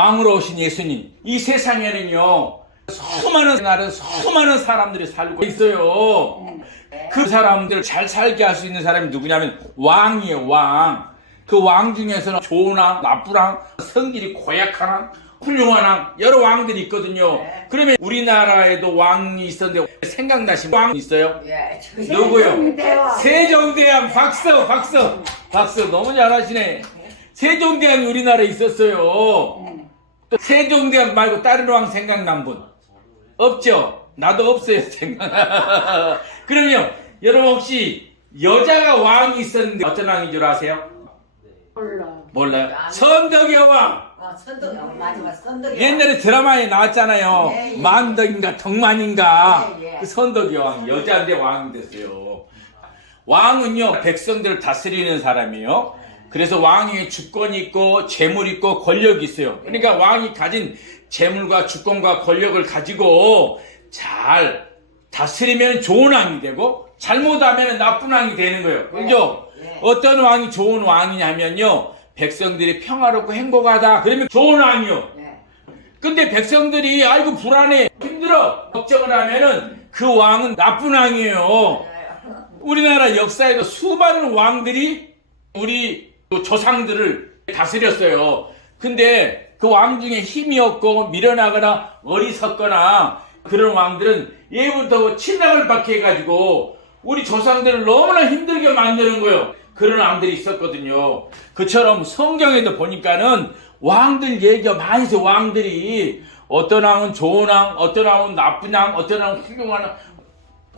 왕으로 오신 예수님. 이 세상에는요, 수많은 나라에 수많은 사람들이 살고 있어요. 그 사람들을 잘 살게 할 수 있는 사람이 누구냐면 왕이에요, 왕. 그 왕 중에서는 좋은 왕, 나쁜 왕, 성질이 고약한 왕, 훌륭한 왕, 여러 왕들이 있거든요. 그러면 우리나라에도 왕이 있었는데 생각나신 왕 있어요? 누구요? 세종대왕. 박수. 너무 잘하시네. 세종대왕이 우리나라에 있었어요. 또 세종대왕 말고 다른 왕 생각난 분 없죠? 나도 없어요. 생각. 그러면 여러분 혹시 여자가 왕이 있었는데 어떤 왕인 줄 아세요? 몰라요? 선덕여 왕. 맞아. 선덕여 왕. 옛날에 드라마에 나왔잖아요. 예. 만덕인가 덕만인가. 예. 그 선덕여 왕 여자인데 왕이 됐어요. 왕은요 백성들을 다스리는 사람이에요. 그래서 왕에게 주권이 있고 재물이 있고 권력이 있어요. 그러니까 왕이 가진 재물과 주권과 권력을 가지고 잘 다스리면 좋은 왕이 되고 잘못하면 나쁜 왕이 되는 거예요. 그죠? 어떤 왕이 좋은 왕이냐면요, 백성들이 평화롭고 행복하다 그러면 좋은 왕이요. 근데 백성들이 아이고 불안해 힘들어 걱정을 하면은 그 왕은 나쁜 왕이에요. 우리나라 역사에도 수많은 왕들이 우리 조상들을 다스렸어요. 근데 그 왕 중에 힘이 없고 미련하거나 어리석거나 그런 왕들은 예부터 침략을 받게 해가지고 우리 조상들을 너무나 힘들게 만드는 거예요. 그런 왕들이 있었거든요. 그처럼 성경에도 보니까는 왕들 얘기가 많이 있어요. 왕들이 어떤 왕은 좋은 왕, 어떤 왕은 나쁜 왕, 어떤 왕은 훌륭한 왕,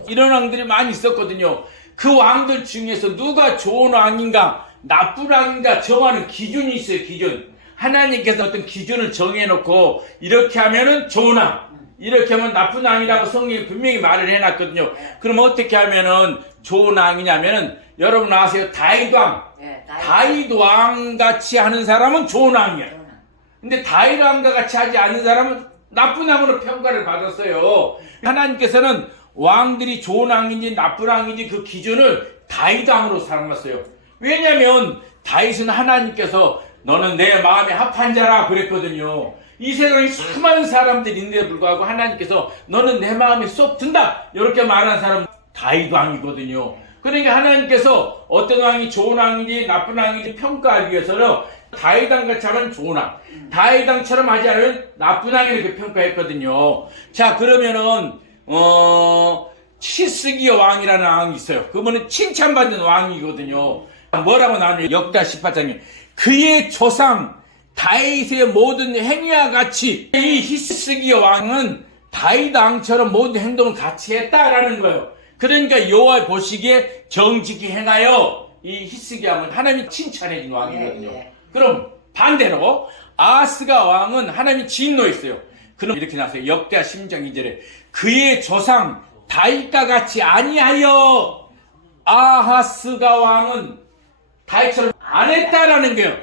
이런 왕들이 많이 있었거든요. 그 왕들 중에서 누가 좋은 왕인가 나쁜 왕인가 정하는 기준이 있어요. 기준. 하나님께서 어떤 기준을 정해놓고 이렇게 하면은 좋은 왕, 이렇게 하면 나쁜 왕이라고 성경이 분명히 말을 해놨거든요. 그럼 어떻게 하면은 좋은 왕이냐면은 여러분 아세요? 다윗 왕. 다윗 왕 같이 하는 사람은 좋은 왕이야. 근데 다윗 왕과 같이 하지 않는 사람은 나쁜 왕으로 평가를 받았어요. 하나님께서는 왕들이 좋은 왕인지 나쁜 왕인지 그 기준을 다윗 왕으로 삼았어요. 왜냐면 다윗은 하나님께서 너는 내 마음에 합한 자라 그랬거든요. 이 세상에 수많은 사람들이 있는데 불구하고 하나님께서 너는 내 마음에 쏙 든다 이렇게 말한 사람은 다윗 왕이거든요. 그러니까 하나님께서 어떤 왕이 좋은 왕인지 나쁜 왕인지 평가하기 위해서는 다윗 왕같이 하면 좋은 왕, 다윗 왕처럼 하지 않으면 나쁜 왕 이렇게 평가했거든요. 자, 그러면은 치스기야 왕이라는 왕이 있어요. 그분은 칭찬받는 왕이거든요. 뭐라고 나오냐면 역다 18장에 그의 조상 다윗의 모든 행위와 같이 이 히스기야 왕은 다윗 왕처럼 모든 행동을 같이 했다라는 거예요. 그러니까 여호와 보시기에 정직히 행하여 이 히스기야 왕은 하나님이 칭찬해 준 왕이거든요. 그럼 반대로 아하스가 왕은 하나님이 진노했어요. 그럼 이렇게 나왔어요. 역대하 10장 2절에 그의 조상 다윗과 같이 아니하여 아하스가 왕은 다윗처럼 안 했다라는 거예요.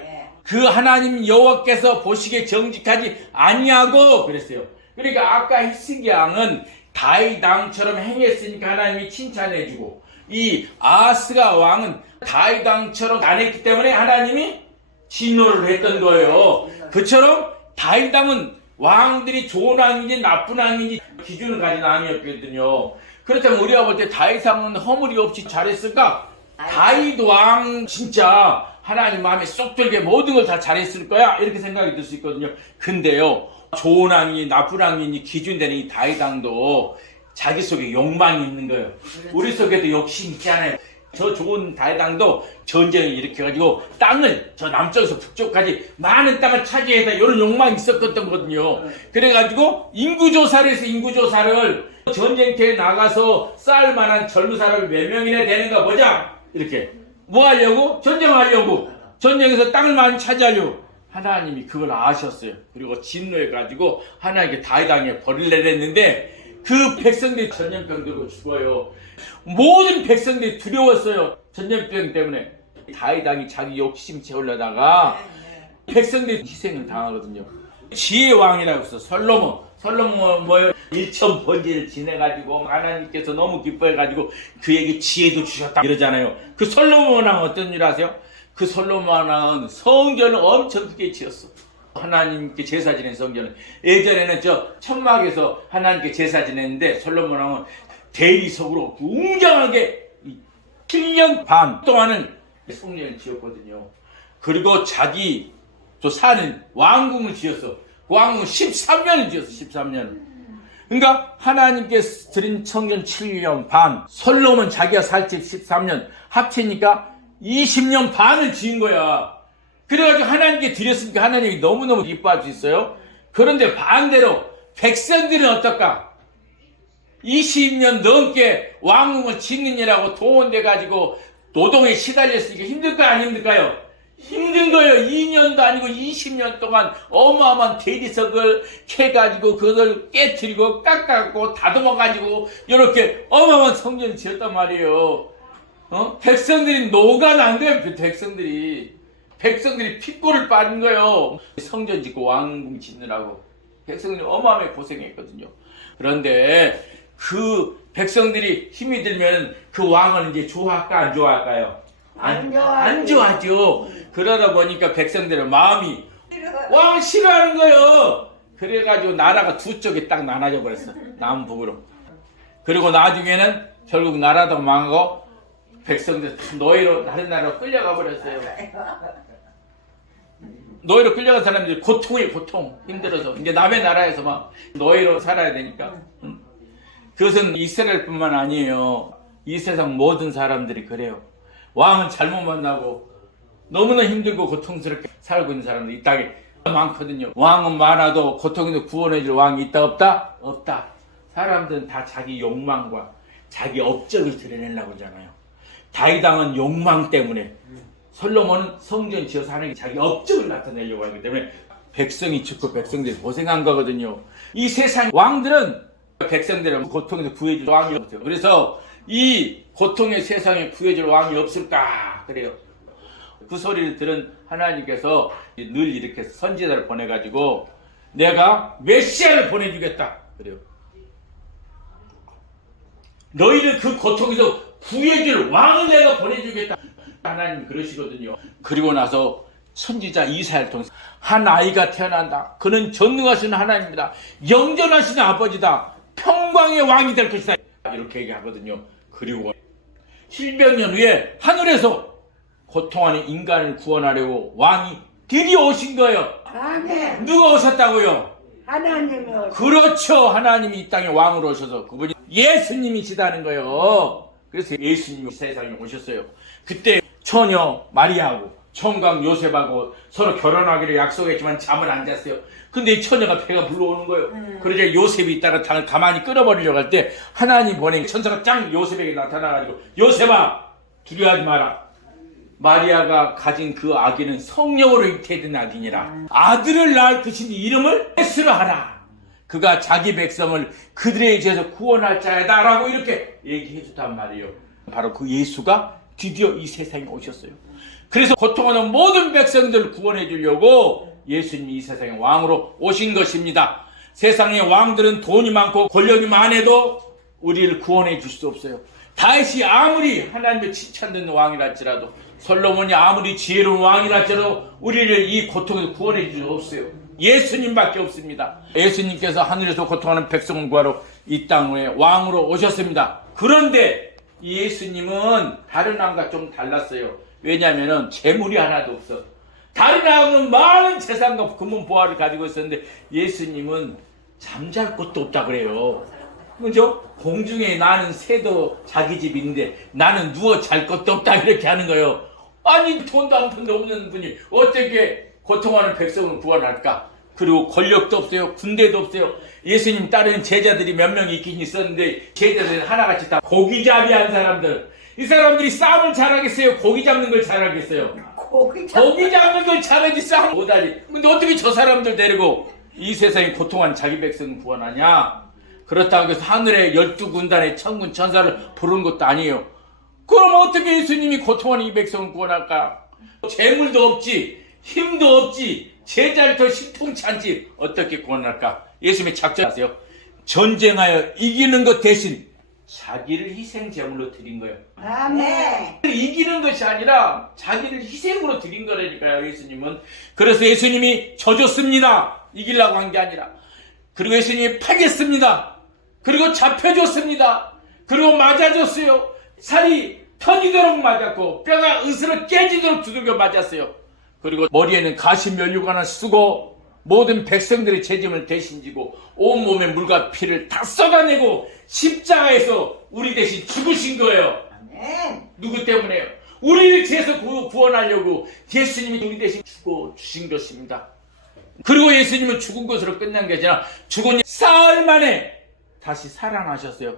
그 하나님 여호와께서 보시기에 정직하지 아니하고 그랬어요. 그러니까 아까 히스기야 왕은 다윗 왕처럼 행했으니까 하나님이 칭찬해주고 이 아하스가 왕은 다윗 왕처럼 안 했기 때문에 하나님이 진노를 했던 거예요. 그처럼 다윗 왕은 왕들이 좋은 왕인지 나쁜 왕인지 기준을 가진 왕이었거든요. 그렇다면 우리가 볼 때 다윗 왕은 허물이 없이 잘했을까? 다윗 왕 진짜 하나님 마음에 쏙 들게 모든 걸 다 잘했을 거야 이렇게 생각이 들 수 있거든요. 근데요, 좋은 왕인지 나쁜 왕인지 기준되는 이 다윗 왕도 자기 속에 욕망이 있는 거예요. 우리 속에도 욕심 있잖아요. 저 좋은 다윗 왕도 전쟁을 일으켜가지고 땅을 저 남쪽에서 북쪽까지 많은 땅을 차지해다 이런 욕망이 있었던 거거든요. 그래가지고 인구조사를 해서 인구조사를 전쟁터에 나가서 쌓을 만한 젊은 사람이 몇 명이나 되는가 보자. 이렇게 뭐 하려고? 전쟁하려고. 전쟁에서 땅을 많이 차지하려고. 하나님이 그걸 아셨어요. 그리고 진노해가지고 하나님께 다윗 왕에 벌을 내렸는데 그 백성들이 전염병 들고 죽어요. 모든 백성들이 두려웠어요. 전염병 때문에. 다윗 왕이 자기 욕심 채우려다가 백성들이 희생을 당하거든요. 지혜의 왕이라고 했어. 솔로몬 뭐요? 일천번제를 지내가지고 하나님께서 너무 기뻐해가지고 그에게 지혜도 주셨다 이러잖아요. 그 솔로몬 왕은 어떤 일 아세요? 그 솔로몬 왕은 성전을 엄청 크게 지었어. 하나님께 제사 지낸 성전은 예전에는 저 천막에서 하나님께 제사 지냈는데 솔로몬 왕은 대리석으로 웅장하게 7년 반 동안은 성전을 지었거든요. 그리고 자기 또 사는 왕궁을 지었어. 왕궁을 13년을 지었어. 13년. 그러니까 하나님께 드린 성전 7년 반, 솔로몬 자기가 살 집 13년 합치니까 20년 반을 지은 거야. 그래가지고 하나님께 드렸으니까 하나님이 너무너무 기뻐할 수 있어요. 그런데 반대로 백성들은 어떨까? 20년 넘게 왕궁을 짓느냐라고 동원돼가지고 노동에 시달렸으니까 힘들까요? 안 힘들까요? 힘든 거예요. 2년도 아니고 20년 동안 어마어마한 대리석을 캐가지고 그것을 깨트리고 깎아갖고 다듬어가지고 이렇게 어마어마한 성전을 지었단 말이에요. 백성들이 노가난 거예요. 백성들이 핏골을 빠진 거예요. 성전 짓고 왕궁 짓느라고 백성들이 어마어마하게 고생했거든요. 그런데 그 백성들이 힘이 들면 그 왕은 이제 좋아할까 안 좋아할까요? 안 좋아하죠. 그러다 보니까 백성들의 마음이 왕을 싫어하는 거예요. 그래가지고 나라가 두 쪽에 딱 나눠져 버렸어. 남북으로. 그리고 나중에는 결국 나라도 망하고 백성들 노예로 다른 나라로 끌려가 버렸어요. 노예로 끌려간 사람들이 고통이에요. 고통. 힘들어서 이제 남의 나라에서 막 노예로 살아야 되니까. 그것은 이스라엘뿐만 아니에요. 이 세상 모든 사람들이 그래요. 왕은 잘못 만나고 너무나 힘들고 고통스럽게 살고 있는 사람들이 이 땅에 많거든요. 왕은 많아도 고통에서 구원해줄 왕이 있다 없다? 없다. 사람들은 다 자기 욕망과 자기 업적을 드러내려고 하잖아요. 다윗 왕은 욕망 때문에, 솔로몬은 성전 지어서 하는 게 자기 업적을 나타내려고 하기 때문에 백성이 죽고 백성들이 고생한 거거든요. 이 세상 왕들은 백성들을 고통에서 구해줄 왕이 없어요. 그래서 이 고통의 세상에 구해줄 왕이 없을까 그래요. 그 소리를 들은 하나님께서 늘 이렇게 선지자를 보내가지고 내가 메시아를 보내주겠다 그래요. 너희를 그 고통에서 구해줄 왕을 내가 보내주겠다. 하나님 그러시거든요. 그리고 나서 선지자 이사야를 통해서 한 아이가 태어난다. 그는 전능하신 하나님이다. 영전하신 아버지다. 평강의 왕이 될 것이다. 이렇게 얘기하거든요. 그리고 700년 후에 하늘에서 고통하는 인간을 구원하려고 왕이 드디어 오신 거예요. 아멘. 누가 오셨다고요? 하나님이 오셨. 그렇죠. 하나님이 이 땅에 왕으로 오셔서 그분이 예수님이시다는 거예요. 그래서 예수님이 세상에 오셨어요. 그때 처녀 마리아하고 총각 요셉하고 서로 결혼하기로 약속했지만 잠을 안 잤어요. 근데 이 처녀가 배가 불러오는 거예요. 그러자 요셉이 있다가 가만히 끌어버리려고 할 때 하나님 보낸 천사가 짱 요셉에게 나타나가지고 요셉아 두려워하지 마라. 마리아가 가진 그 아기는 성령으로 잉태된 아기니라. 아들을 낳을 것이니 이름을 예수라 하라. 그가 자기 백성을 그들의 죄에서 구원할 자야다 라고 이렇게 얘기해 줬단 말이에요. 바로 그 예수가 드디어 이 세상에 오셨어요. 그래서 고통하는 모든 백성들을 구원해 주려고 예수님이 이 세상에 왕으로 오신 것입니다. 세상의 왕들은 돈이 많고 권력이 많아도 우리를 구원해 줄 수 없어요. 다윗이 아무리 하나님의 칭찬받는 왕이랄지라도, 솔로몬이 아무리 지혜로운 왕이랄지라도 우리를 이 고통에서 구원해 줄 수 없어요. 예수님밖에 없습니다. 예수님께서 하늘에서 고통하는 백성을 구하러 이 땅에 왕으로 오셨습니다. 그런데 이 예수님은 다른 왕과 좀 달랐어요. 왜냐하면 재물이 하나도 없어. 다른 왕은 많은 재산과 금은 보화를 가지고 있었는데 예수님은 잠잘 곳도 없다 그래요. 그죠? 공중에 나는 새도 자기 집인데 나는 누워 잘 것도 없다 이렇게 하는 거예요. 아니 돈도 한 푼도 없는 분이 어떻게 고통하는 백성을 구원할까? 그리고 권력도 없어요. 군대도 없어요. 예수님 따르는 제자들이 몇 명 있긴 있었는데 제자들은 하나같이 다 고기잡이한 사람들. 이 사람들이 싸움을 잘하겠어요? 고기 잡는 걸 잘하겠어요? 고기 잡는 걸 잘하지 싸움 못하지. 근데 어떻게 저 사람들 데리고 이 세상에 고통하는 자기 백성을 구원하냐? 그렇다고 해서 하늘에 12군단의 천군 천사를 부르는 것도 아니에요. 그럼 어떻게 예수님이 고통하는 이 백성을 구원할까? 재물도 없지, 힘도 없지, 제자를 더 신통치 않지, 어떻게 구원할까? 예수님의 작전 아세요? 전쟁하여 이기는 것 대신 자기를 희생 제물로 드린 거예요. 아멘. 이기는 것이 아니라 자기를 희생으로 드린 거라니까요, 예수님은. 그래서 예수님이 져줬습니다. 이기려고 한 게 아니라. 그리고 예수님이 파겠습니다. 그리고 잡혀줬습니다. 그리고 맞아줬어요. 살이 터지도록 맞았고 뼈가 으스러 깨지도록 두들겨 맞았어요. 그리고 머리에는 가시 면류관을 쓰고 모든 백성들의 죄짐을 대신 지고 온몸에 물과 피를 다 쏟아내고 십자가에서 우리 대신 죽으신 거예요. 아멘. 누구 때문에요? 우리를 죄에서 구원하려고 예수님이 우리 대신 죽어 주신 것입니다. 그리고 예수님은 죽은 것으로 끝난 게 아니라 죽은 사흘 만에 다시 살아나셨어요.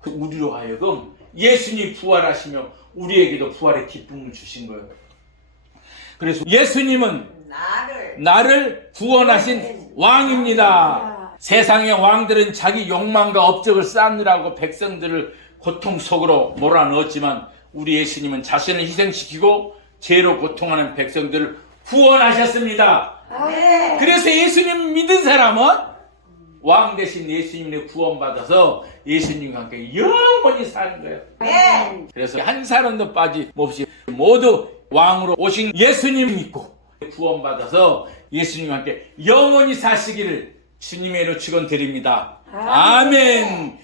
그 우리로 하여금 예수님이 부활하시며 우리에게도 부활의 기쁨을 주신 거예요. 그래서 예수님은 나를 구원하신 왕입니다. 세상의 왕들은 자기 욕망과 업적을 쌓느라고 백성들을 고통 속으로 몰아넣었지만 우리 예수님은 자신을 희생시키고 죄로 고통하는 백성들을 구원하셨습니다. 아멘. 그래서 예수님 믿은 사람은 왕 대신 예수님의 구원받아서 예수님과 함께 영원히 사는 거예요. 아멘. 그래서 한 사람도 빠짐없이 모두 왕으로 오신 예수님 믿고 구원받아서 예수님과 함께 영원히 사시기를 주님의 이름으로 축원드립니다. 아멘.